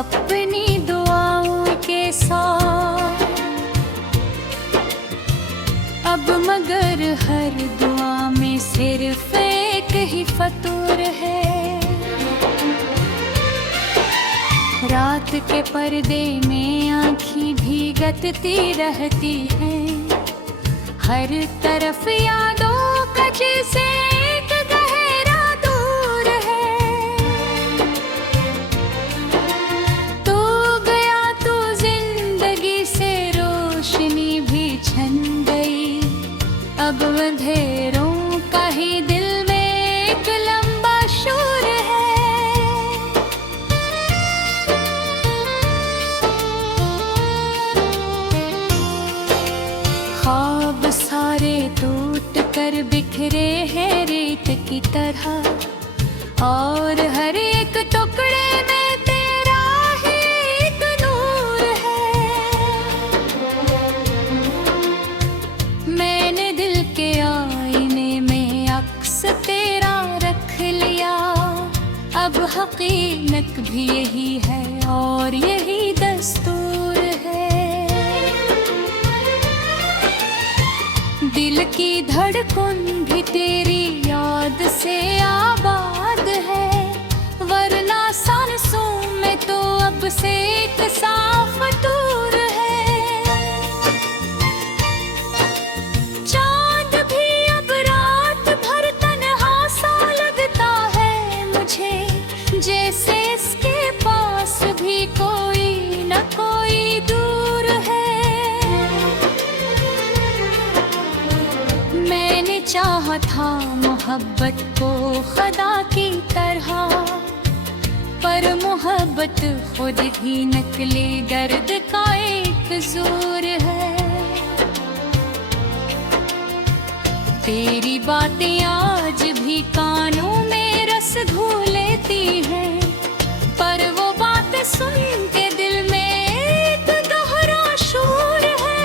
अपनी दुआओं के साथ। अब मगर हर दुआ में सिर्फ एक ही फतूर है। रात के पर्दे में आँखें भीगती रहती हैं, हर तरफ यादों का जैसे एक गहरा दूर है। तू गया तो जिंदगी से रोशनी भी छन गई, अब अंधेरों का ही दिल में एक लंबा शोर है। ख्वाब सारे टूट कर बिखरे हैं रेत की तरह, और हर एक टुकड़े में तेरा ही एक नूर है। मैंने दिल के आईने में अक्स तेरा रख लिया, अब हकीकत भी यही है और यही दस्तूर है। दिल की धड़कन भी तेरी याद से आबाद है, वरना सांसों में तो अब से एक साफ दूर है। चांद भी अब रात भर तन्हा सा लगता है मुझे, जैसे इसके पास भी कोई न कोई दूर है। मैंने चाहा था मोहब्बत को खुदा की तरह, पर मोहब्बत खुद ही नकली दर्द का एक जोर है। तेरी बातें आज भी कानों में रस घोल लेती हैं, पर वो बातें सुन के दिल में एक दोहरा शोर है।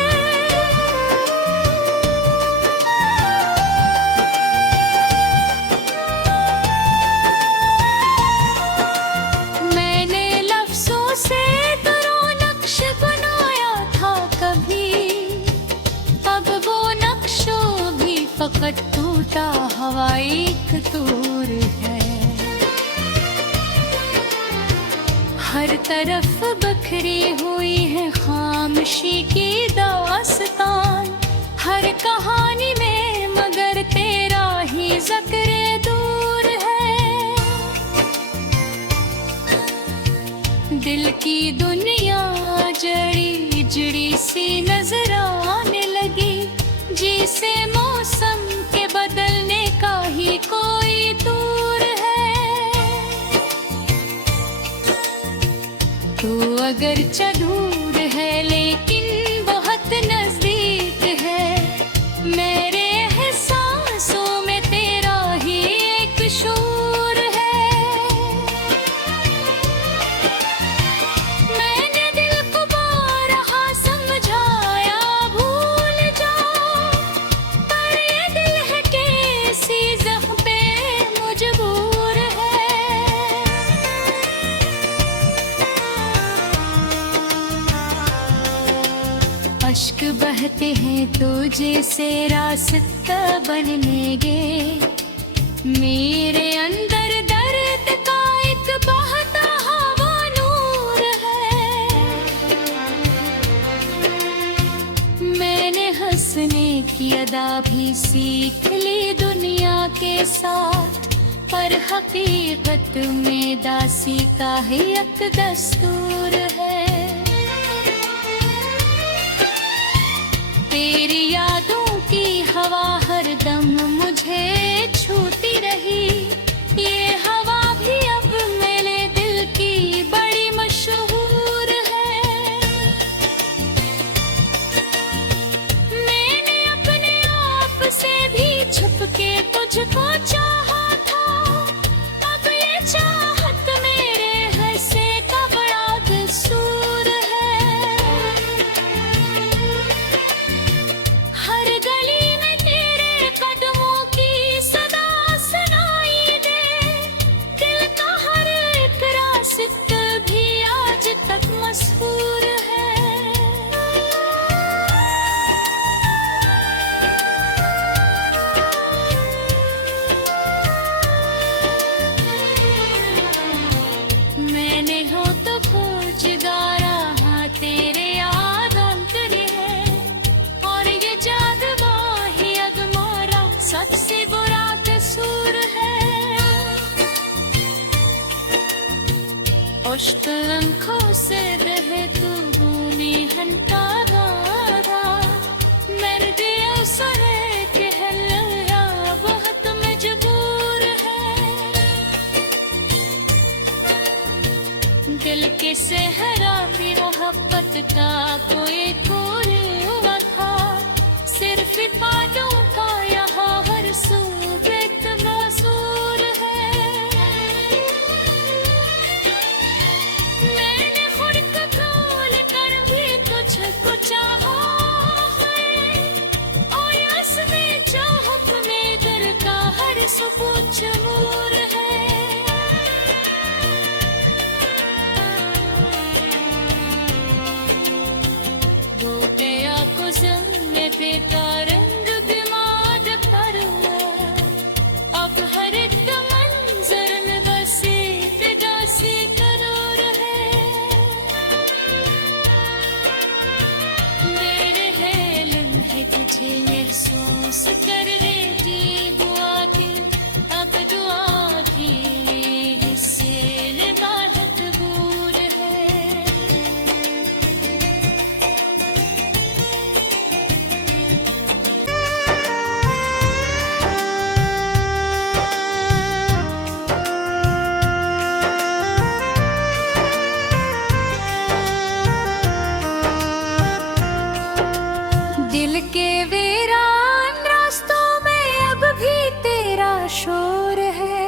फकत टूटा हवाई खतूर है। हर तरफ बखरी हुई है खामोशी की दास्तान, हर कहानी में मगर तेरा ही ज़िक्र दूर है। दिल की दुनिया जड़ी जड़ी सी नजर आने लगी, जिसे मौसम के बदलने का ही कोई दूर है। तू अगर चदूर है लेकिन बहुत नजदीक है, मेरे एहसासों में तेरा ही एक शूर है। मैंने दिल को बारहा समझाया भूल जा, अश्क बहते हैं तुझे से रास्ता बनने गे, मेरे अंदर दर्द का एक बहता हवा नूर है। मैंने हंसने की अदा भी सीख ली दुनिया के साथ, पर हकीकत में दासी का ही एक दस्तूर है। तेरी यादों की हवा हर दम मुझे छूती रही, ये हवा भी अब मेरे दिल की बड़ी मशहूर है। मैंने अपने आप से भी छुप के तुझको चाहा था, अब ये चाहत मेरे हंसे का बड़ा कसूर है। हर गली में तेरे कदमों की सदा सुनाई दे, दिल का हर एक रास्ता भी आज पुष्ट आँखों से रहे तू भूमि हंता गारा मर्द सरे के हल्ला बहुत मजबूर है दिल के सहरा भी मोहब्बत का कोई फूल हुआ था सिर्फ बातों का यहाँ हर सूबत मसूर है मैंने खुद को खोल कर भी तुझको चाहा है और इसमें चाहत में दिल का हर सुकून चूर है देता रंग दिमाग पर अब हर एक मंजर में बसी फिदासी करोर है मेरे है लम्हे तुझे महसूस कर देती दुआ की अब दुआ की हिस्से निभात दूर है दिल के वीरान रास्तों में अब भी तेरा शोर है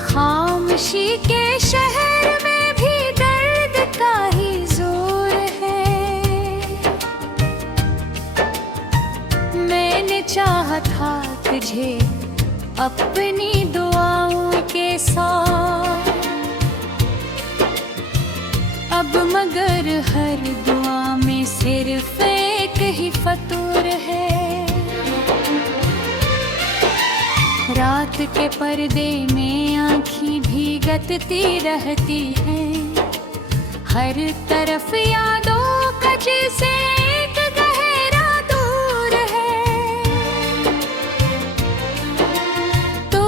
खामोशी के शहर में भी दर्द का ही जोर है मैंने चाहा था तुझे अपनी दुआओं के साथ अब मगर हर दुआ में सिर्फ एक ही फतूर है रात के पर्दे में आँखी भीगती रहती हैं हर तरफ यादों का जैसे एक गहरा दूर है तू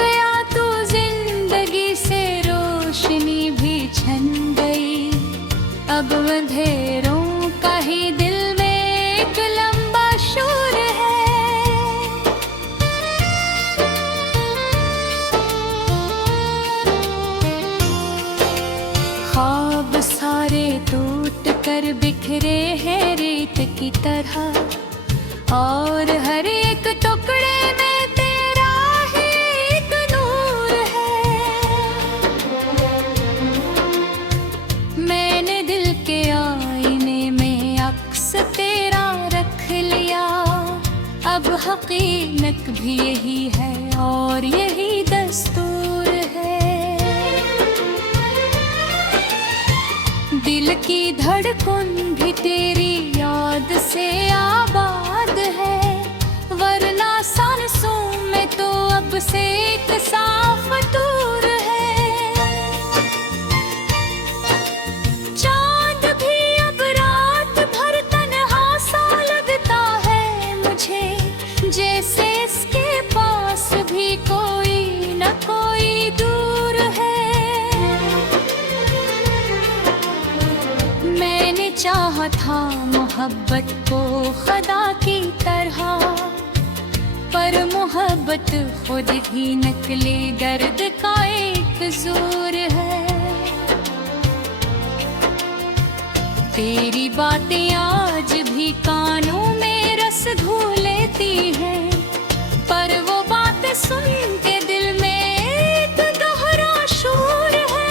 गया तो जिंदगी से रोशनी भी छन गई अब अंधेरों का ही दिल में एक लंबा शोर है ख्वाब सारे टूट कर बिखरे हैं रेत की तरह और हर एक टुकड़े में तेरा ही एक नूर है मैंने दिल के आईने में अक्स तेरा रख लिया अब हकीकत भी यही है और यही दस्तूर है दिल की धड़कन भी तेरी याद से आबाद है वरना सांसों में तो अब से एक साफ दूर है चांद भी अब रात भर तन्हा सा लगता है मुझे जैसे इसके पास भी कोई न कोई दूर है मैंने चाहा था मोहब्बत को खुदा की तरह पर मोहब्बत खुद ही नकले दर्द का एक जोर है तेरी बातें आज भी कानों में रस घोल लेती हैं पर वो बातें सुन के दिल में एक दोहरा शोर है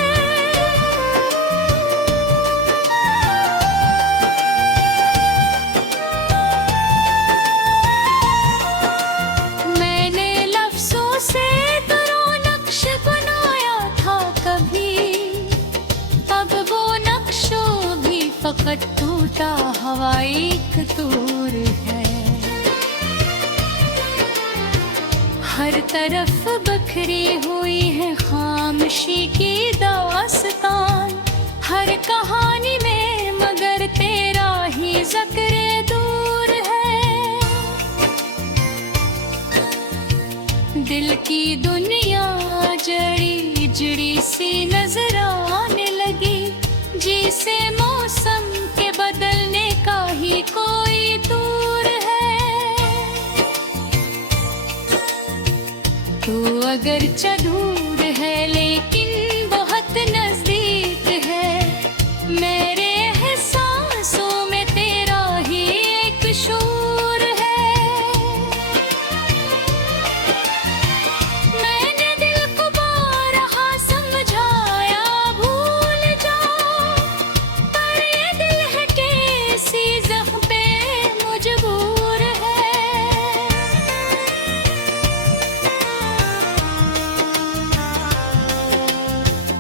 मैंने लफ्जों से करो नक्श बनाया था कभी अब वो नक्शों भी फकत टूटा हवाई कतूर है हर तरफ बखरी हुई है खामोशी की दास्तान हर कहानी में मगर तेरा ही जिक्र दूर है से मौसम के बदलने का ही कोई दूर है। तू अगर दूर है लेकिन बहुत नजदीक है, मेरे एहसासों में तेरा ही एक शूर है। मैंने दिल को बारहा समझाया भूल जा, पर ये दिल है कैसी ज़ख्म पे मजबूर है।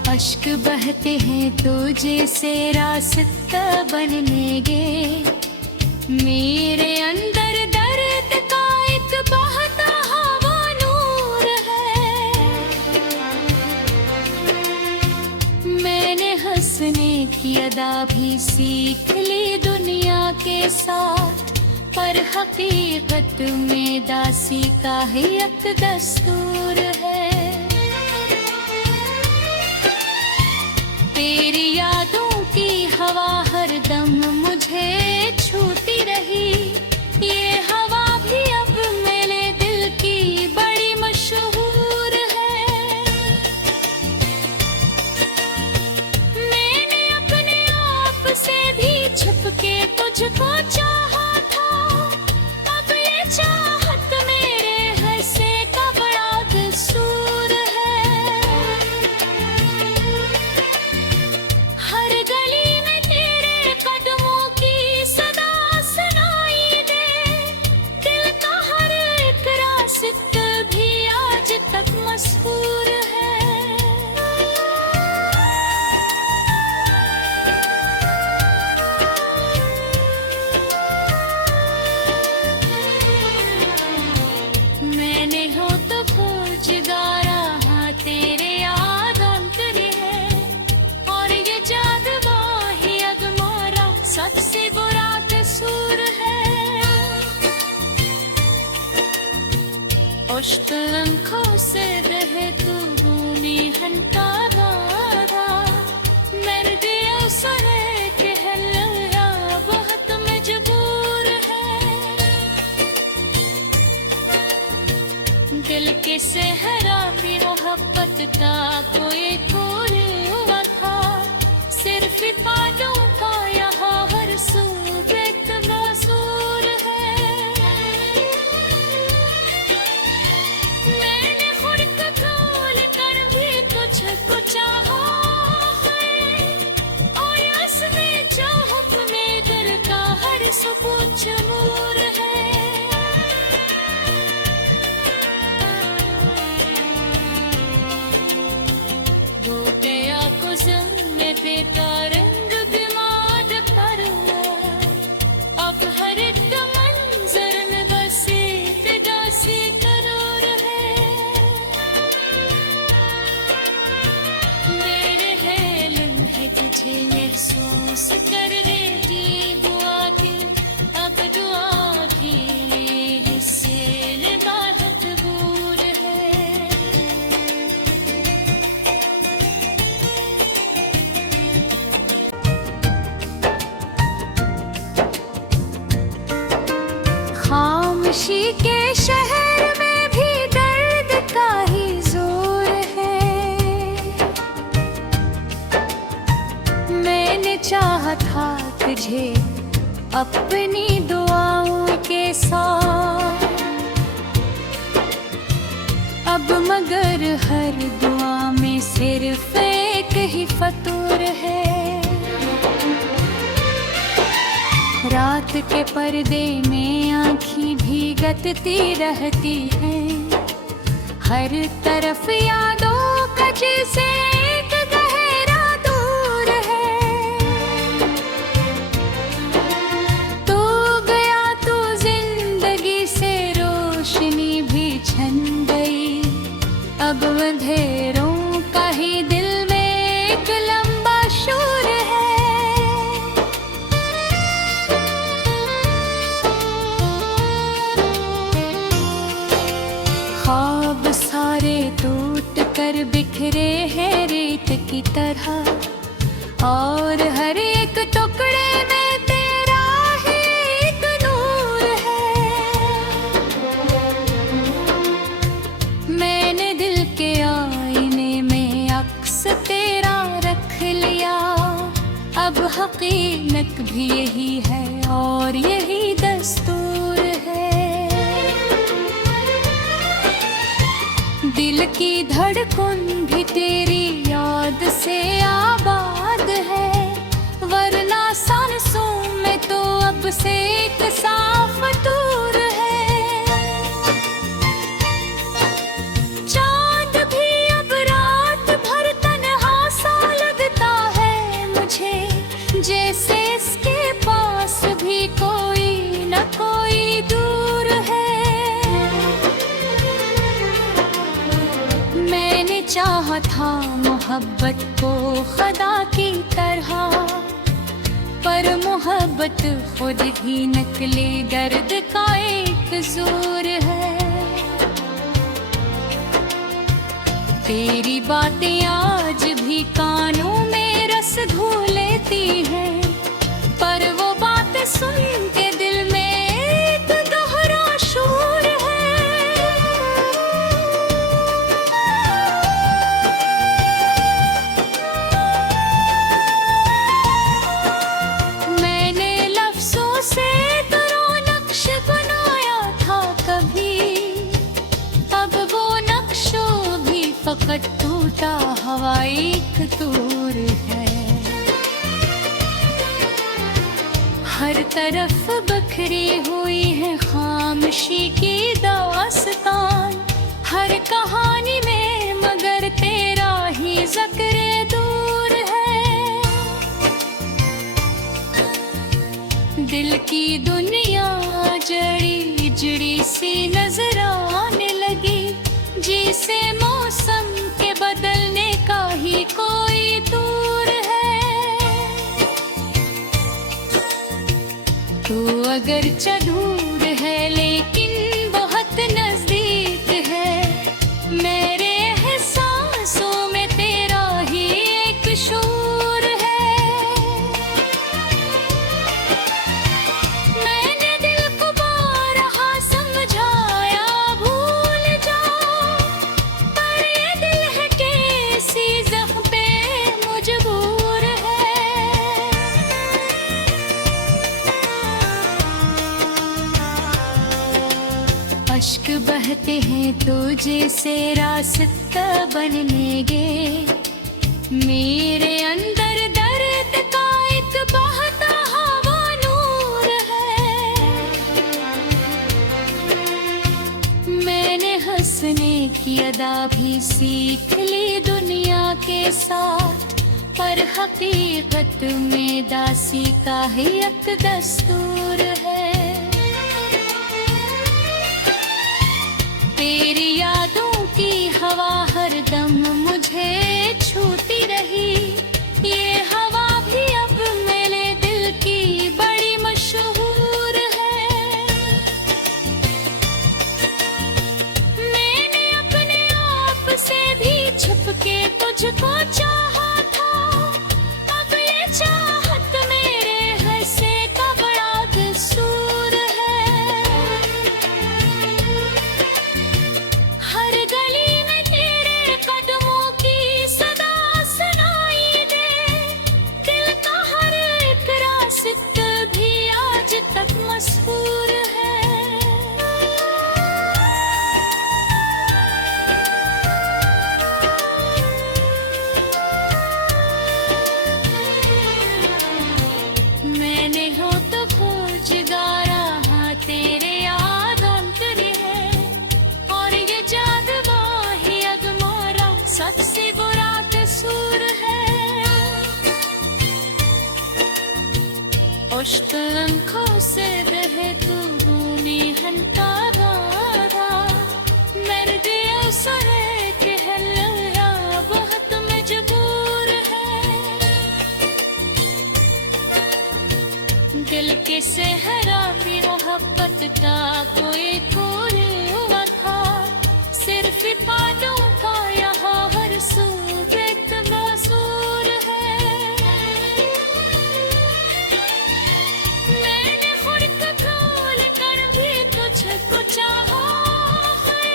अश्क बहते हैं तुझे से रास्ता बनने गे, मेरे अंदर दर्द का एक बहता हवा नूर है। मैंने हंसने की अदा भी सीख ली दुनिया के साथ, पर हकीकत में दासी का ही एक दस्तूर है। तेरी यादों की हवा हरदम मुझे छूती रही, ये हवा भी अब मेरे दिल की बड़ी मशहूर है। मैंने अपने आप से भी छुपके तुझको चाहा था, अब ये चाहत मेरे हंसे का बड़ा कसूर है। हर गली में तेरे कदमों की सदा सुनाई दे, दिल का हर एक रास्ता भी आज तक मशहूर है। मैंने हो तो खोजगारा हाँ तेरे याद अंतरे है, और ये जादवा ही अगमोरा सबसे बुरा कसूर है। उश्क आँखों से रहे तू दूनी हंटा दादा, मेरे दिया सरे के हल्ला बहुत मजबूर है। दिल के सहरा में मोहब्बत का कोई फूल हुआ था, सिर्फ बातों का यहाँ हर सूबे मसूर है। मैंने खुद को खोल कर भी तुझको चाहा है, और इसमें चाहत में दिल का हर सबूत चमूर है। हो गया कुसुम में देता रंग दिमाग पर, अब हर एक मंजर में बस एक दासी करोर है। मेरे है लम्हे तुझे महसूस कर देती बुआ की, अब दुआ की हिस्से निभात दूर है। खामोशी के शहर में भी दर्द का ही जोर है। मैंने चाहा था तुझे अपनी दुआओं के साथ, अब मगर हर दुआ में सिर्फ एक ही फतूर है। रात के पर्दे में आँखी भीगती रहती हैं, हर तरफ यादों का जैसे एक गहरा दूर है। तू गया तो जिंदगी से रोशनी भी छन गई, अब अंधेरों का ही दिल में एक लंबा शोर है। ख्वाब सारे टूट कर बिखरे हैं यकीनक भी यही है और यही दस्तूर है। दिल की धड़कन भी तेरी याद से आबाद है, वरना सांसों में तो अब से एक साफ दूर है। चांद भी अब रात भर तन्हा सा लगता है मुझे, जैसे इसके पास भी कोई न कोई दूर है। मैंने चाहा था मोहब्बत को खुदा की तरह, पर मोहब्बत खुद ही नकले दर्द का एक जोर है। तेरी बातें आज भी कानों में रस घोल लेती हैं, पर वो बातें सुन के दिल में एक गहरा शोर है। मैंने लफ्जों से तेरा नक्श बनाया था कभी, अब वो नक्शों भी फकत टूटा हवाई खतूर है। हर तरफ बखरी हुई है खामोशी की दास्तान, हर कहानी में मगर तेरा ही ज़िक्र दूर है। दिल की दुनिया जड़ी जड़ी सी नजर आने लगी, जिसे मौसम के बदलने का ही कोई दूर है। तू अगर दूर है लेकिन बहुत नजदीक है, मेरे एहसासों में तेरा ही एक शूर है। मैंने दिल को बारहा समझाया भूल जाओ, पर ये दिल है कैसी ज़ख्म पे मजबूर है। अश्क बहते हैं तो जैसे रास्ता बन लेंगे, मेरे अंदर दर्द का एक बहता हवा नूर है। मैंने हंसने की अदा भी सीख ली दुनिया के साथ, पर हकीकत में दासी का ही एक दस्तूर है। तेरी यादों की हवा हरदम मुझे छूती रही, ये हवा भी अब मेरे दिल की बड़ी मशहूर है। मैंने अपने आप से भी छुप के तुझको चाहा था, अब ये चाहत मेरे हंसे का बड़ा कसूर है। हर गली में तेरे कदमों की सदा सुनाई दे, दिल का हर एक रास्ता भी आज तक मशहूर है। मैंने हो तो खोजगारा हाँ तेरे याद अंतरे है, और ये जादवा ही अगमोरा सबसे बुरा कसूर है। उश्क आँखों से बहे तू दूनी हंता गारा, मैंने दिया सरे के हल्ला बहुत मजबूर है। दिल के सहरा भी मोहब्बत का कोई फूल हुआ था, सिर्फ बातों का यहाँ हर सूरत मसूर है। मैंने खुद को खोल कर भी तुझको चाहा है,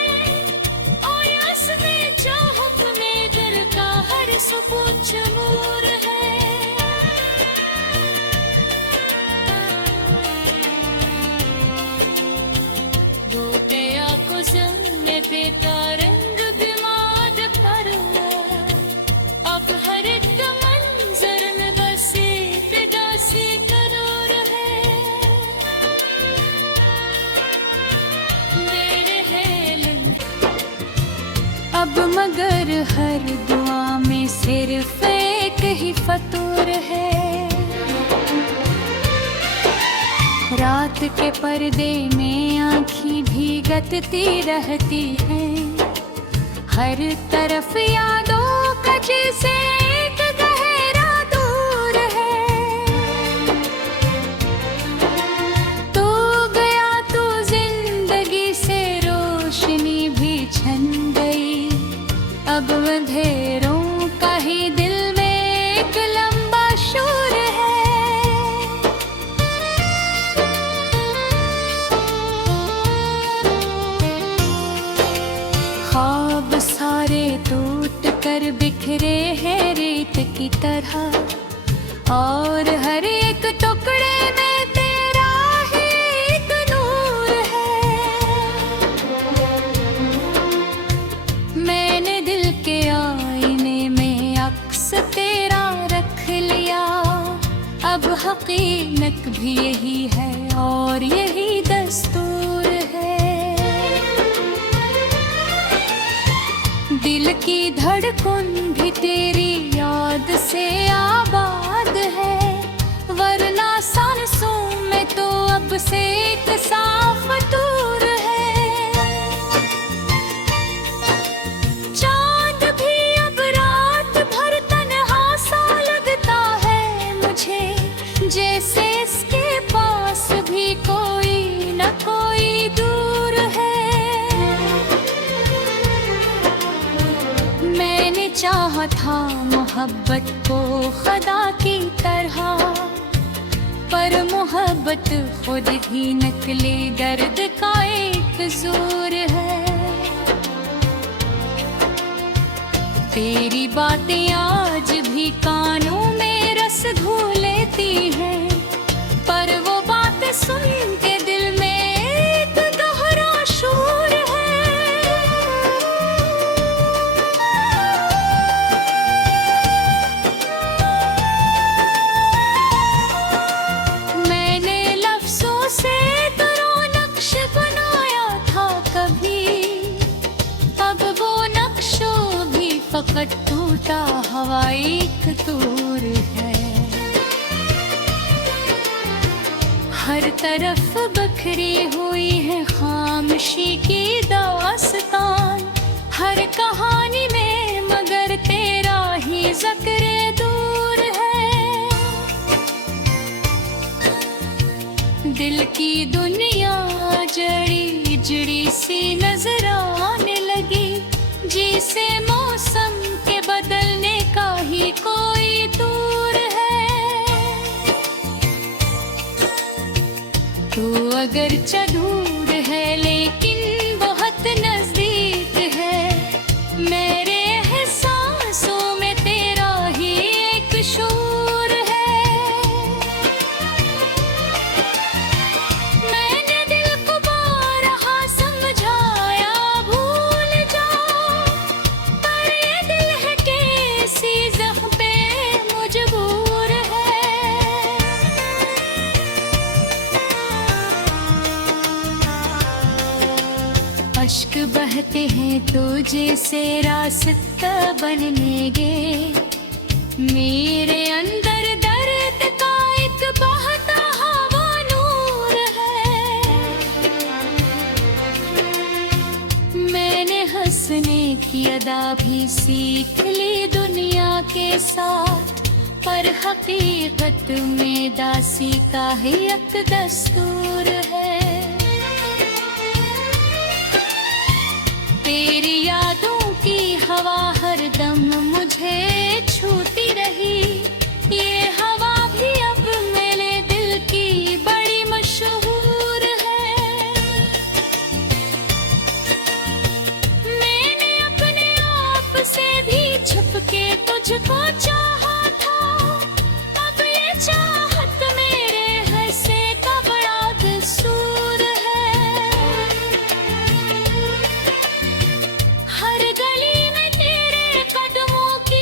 और इसमें चाहत में दिल का हर सुकून नूर है। मगर हर दुआ में सिर्फ एक ही फतूर है। रात के पर्दे में आँखें भीगती रहती हैं, हर तरफ यादों का जैसे एक गहरा दूर है। तू गया तो जिंदगी से रोशनी भी छन गई, अब अंधेरों का ही दिल में एक लंबा शोर है। ख्वाब सारे टूट कर बिखरे हैं रेत की तरह, और हर एक टुकड़े में तेरा ही एक नूर है। मैंने दिल के आईने में अक्स तेरा रख लिया, अब हकीकत भी यही है और यही दस्तूर है। दिल की धड़कन भी तेरी याद से आबाद है, वरना सांसों में तो अब से एक साफ दूर है। चांद भी अब रात भर तन्हा सा लगता है मुझे, जैसे इसके पास भी कोई न कोई दूर है। मैंने चाहा था मोहब्बत को खुदा की तरह, पर मोहब्बत खुद ही नकले दर्द का एक जोर है। तेरी बातें आज भी कानों में रस घोल लेती हैं, पर वो बातें सुन के दिल में एक गहरा शोर है। मैंने लफ्जों से तेरा नक्श बनाया था कभी, अब वो नक्शो भी फकत टूटा हवाई खतूर है। हर तरफ बखरी हुई है खामोशी की दास्तान, हर कहानी में मगर तेरा ही ज़िक्र दूर है। दिल की दुनिया जड़ी जड़ी सी नजर आने लगी, जिसे मौसम के बदलने का ही कोई दूर है। तू अगर दूर है लेकिन बहुत नजदीक है, मेरे एहसासों में तेरा ही एक शोर है। मैंने दिल को बारहा समझाया भूल जाओ, पर ये दिल है कैसी ज़ख्म पे मजबूर है। अश्क बहते हैं तो जैसे रास्ता बनने गे, मेरे अंदर दर्द का एक बहता हवा नूर है। मैंने हंसने की अदा भी सीख ली दुनिया के साथ, पर हकीकत में दासी का ही एक दस्तूर है। तेरी यादों की हवा हरदम मुझे छूती रही, ये हवा भी अब मेरे दिल की बड़ी मशहूर है। मैंने अपने आप से भी छुप के तुझको चाहा था, अब ये चाहत मेरे हंसे का बड़ा कसूर है। हर गली में तेरे कदमों की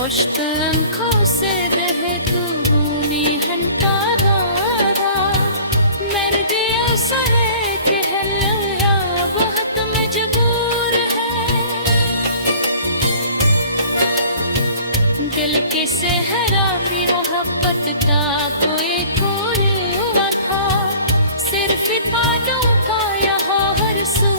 Hoşta आंखों रहे तू भूमि हंता दादा मेरे दिया सरे के हल्ला बहुत मजबूर है दिल के सहरा में मोहब्बत का कोई फूल हुआ था सिर्फ बातों का यहाँ हर सू